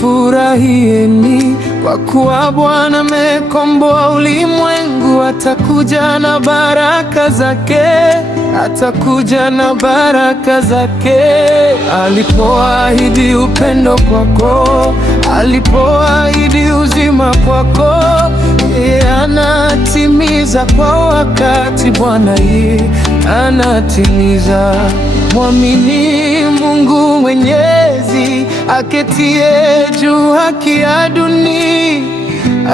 Furahieni kwa kuwa Bwana amekomboa ulimwengu, atakuja na baraka zake, atakuja na baraka zake. Alipoahidi upendo kwako, alipoahidi uzima kwako, yeye anatimiza kwa wakati. Bwana yeye anatimiza. Mwamini Mungu Mwenyezi, aketie juu haki ya dunia,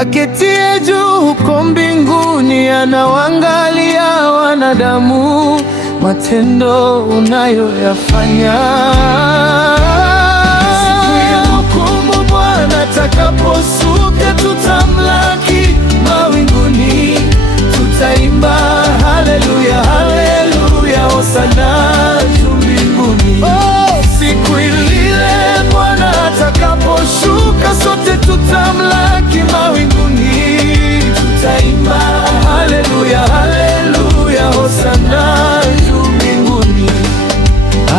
aketie juu huko mbinguni, anawaangalia wanadamu, matendo unayoyafanya. Siku ya hukumu Bwana atakaposhuka, tutamlaki mawinguni, tutaimba haleluya, haleluya, hosana juu mbinguni. Siku ile Bwana atakaposhuka, sote tutamlaki mawinguni, tutaimba haleluya, haleluya, hosana juu mbinguni.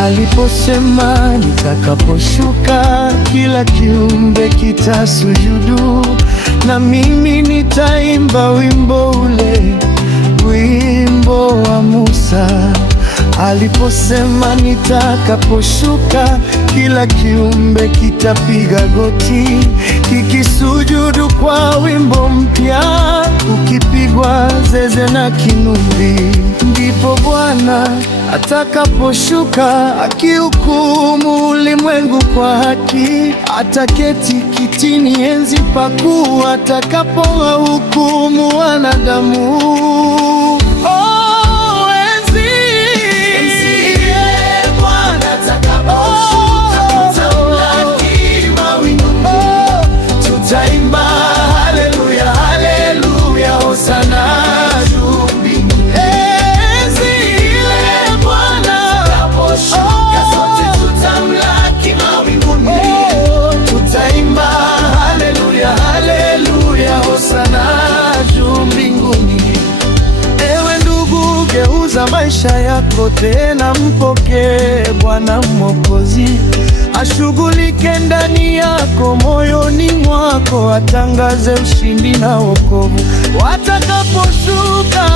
Aliposema nitakaposhuka, kila kiumbe kitasujudu, na mimi nitaimba wimbo ule, wimbo wa Musa. Aliposema nitakaposhuka, kila kiumbe kitapiga goti, kikisujudu kwa wimbo mpya, ukipigwa zeze na kinubi. Ndipo Bwana atakaposhuka, akihukumu ulimwengu kwa haki, ataketi kitini enzi pakuu, atakapowahukumu wanadamu. Maisha yako tena, mpokee Bwana Mwokozi, ashughulike ndani yako, moyoni mwako, atangaze ushindi na wokovu. Watakaposhuka